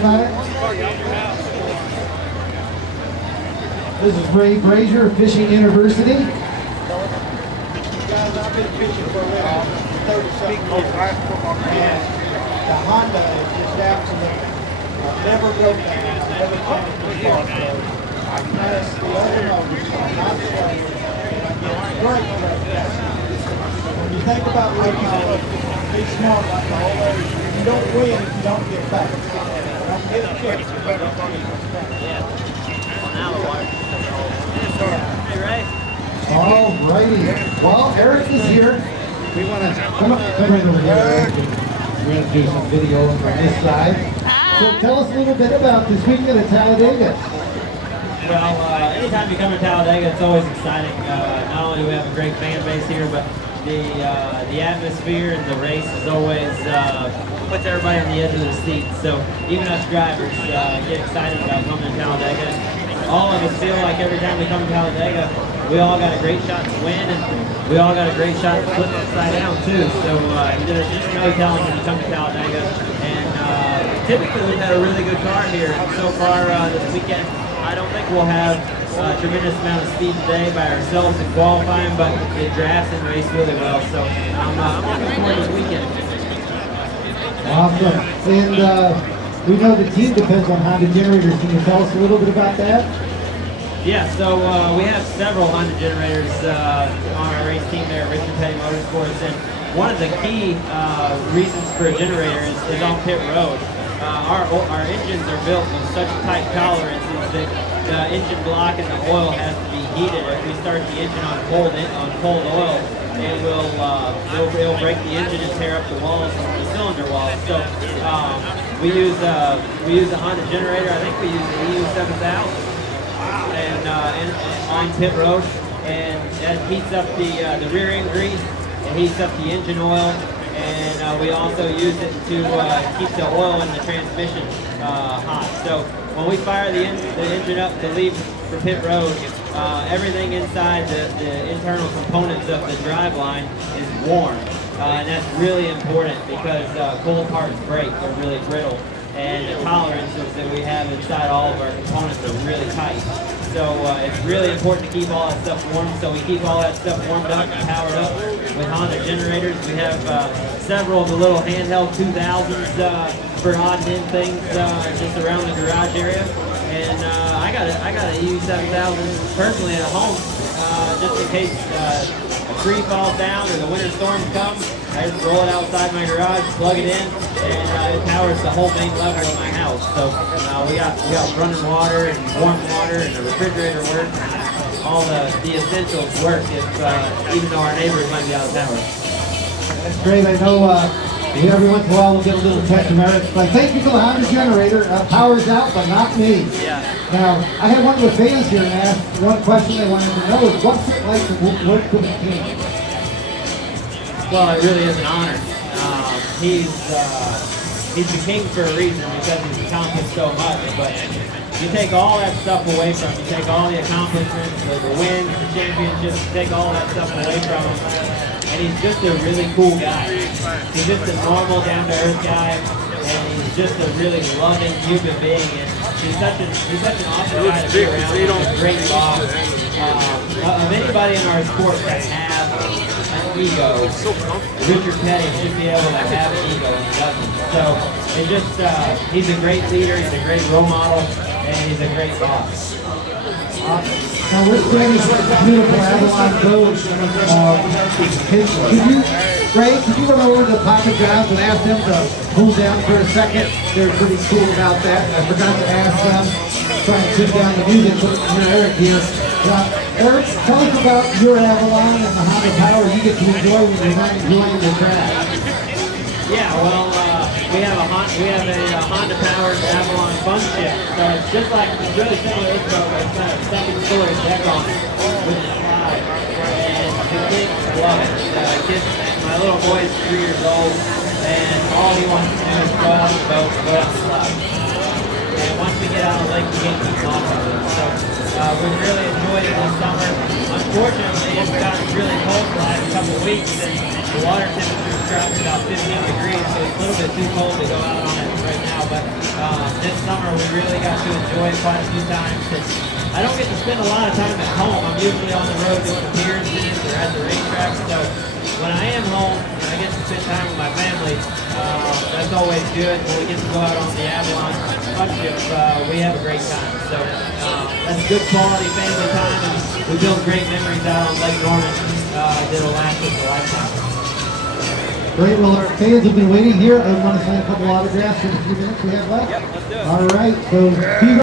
about it? This is Ray Brazier, Fishing University. Guys, I've been fishing for a living, 30-something years. And the Honda is just absolutely, never broke down, never changed the car code. I pass the other motors, I'm not slave, and I get great stuff. When you think about road knowledge, be smart like the whole area. You don't win if you don't get back. Don't get a chance. Hey, Ray. All righty. Well, Aric is here. We want to come right over here, Aric. We're going to do some video from this side. So tell us a little bit about this weekend at Talladega. Well, anytime you come to Talladega, it's always exciting. Not only do we have a great fan base here, but the atmosphere and the race is always puts everybody on the edge of their seat. So even us drivers get excited about coming to Talladega. All of us feel like every time we come to Talladega, we all got a great shot to win, and we all got a great shot to flip upside down too. So there's just no telling when you come to Talladega. And typically we've had a really good car here. So far this weekend, I don't think we'll have a tremendous amount of speed today by ourselves in qualifying, but it drafts and race really well. So I'm looking forward to this weekend. Awesome. And we know the team depends on Honda generators. Can you tell us a little bit about that? Yeah, so we have several Honda generators on our race team there at Richard Petty Motorsports, and one of the key reasons for a generator is on pit road. Our engines are built with such tight tolerances that the engine block and the oil has to be heated. If we start the engine on cold oil, it'll break the engine and tear up the walls, the cylinder walls. So we use a Honda generator. I think we use an EU7000. And on pit road, and that heats up the rear end grease, it heats up the engine oil, and we also use it to keep the oil in the transmission hot. So when we fire the engine up to leave for pit road, everything inside the internal components of the driveline is warm, and that's really important because cold parts break, they're really brittle. And the tolerances that we have inside all of our components are really tight. So it's really important to keep all that stuff warm. So we keep all that stuff warmed up and powered up with Honda generators. We have several of the little handheld 2000s for odd and end things just around the garage area. And I got an EU7000 personally at home just in case a tree falls down or the winter storms come. I just roll it outside my garage, plug it in, and it powers the whole main level of my house. So we got running water and warm water, and the refrigerator works. All the essentials work even though our neighbors might be out of power. That's great. I know every once in a while we'll get a little text from Aric. Like, thank you for the Honda generator. Power's out, but not me. Yeah. Now, I had one of the fans here and asked one question they wanted to know is, what's it like to work for the team? Well, it really is an honor. He's the king for a reason because he's accomplished so much. But you take all that stuff away from him. You take all the accomplishments, the wins, the championships. You take all that stuff away from him, and he's just a really cool guy. He's just a normal, down-to-earth guy, and he's just a really loving human being. And he's such an awesome guy to be around. He's a great boss. Of anybody in our sport that have an ego, Richard Petty should be able to have an ego, and he doesn't. So it just, he's a great leader, he's a great role model, and he's a great boss. Now we're standing with the beautiful Avalon Pontoon. Could you run over to the Papa John's and ask them to cool down for a second? They're pretty cool about that. I forgot to ask them. Trying to sit down the music for Aric here. Aric, tell us about your Avalon and the Honda power you get to enjoy when you're not enjoying the track. Yeah, well, we have a Honda powered Avalon Fun Ship. So it's just like, it's really similar to this boat. It's got a second story deck on it with a slide. And the kids love it. My little boy is 3 years old, and all he wants to do is go out on the boat and go out the slide. And once we get out on the lake, we can't keep off of it. So we've really enjoyed it this summer. Unfortunately, it's gotten really cold for the last couple of weeks, and the water temperature's dropped about 15 degrees, so it's a little bit too cold to go out on it right now. but this summer we really got to enjoy it quite a few times. I don't get to spend a lot of time at home. I'm usually on the road doing appearances or at the racetrack, so when I am home and I get to spend time with my family, that's always good. When we get to go out on the Avalon Pontoon, we have a great time. So that's good quality family time, and we build great memories out on Lake Norman that'll last us a lifetime. Great. Well, our fans have been waiting here. I want to sign a couple autographs in the few minutes we have left. Yep, let's do it. All right. So.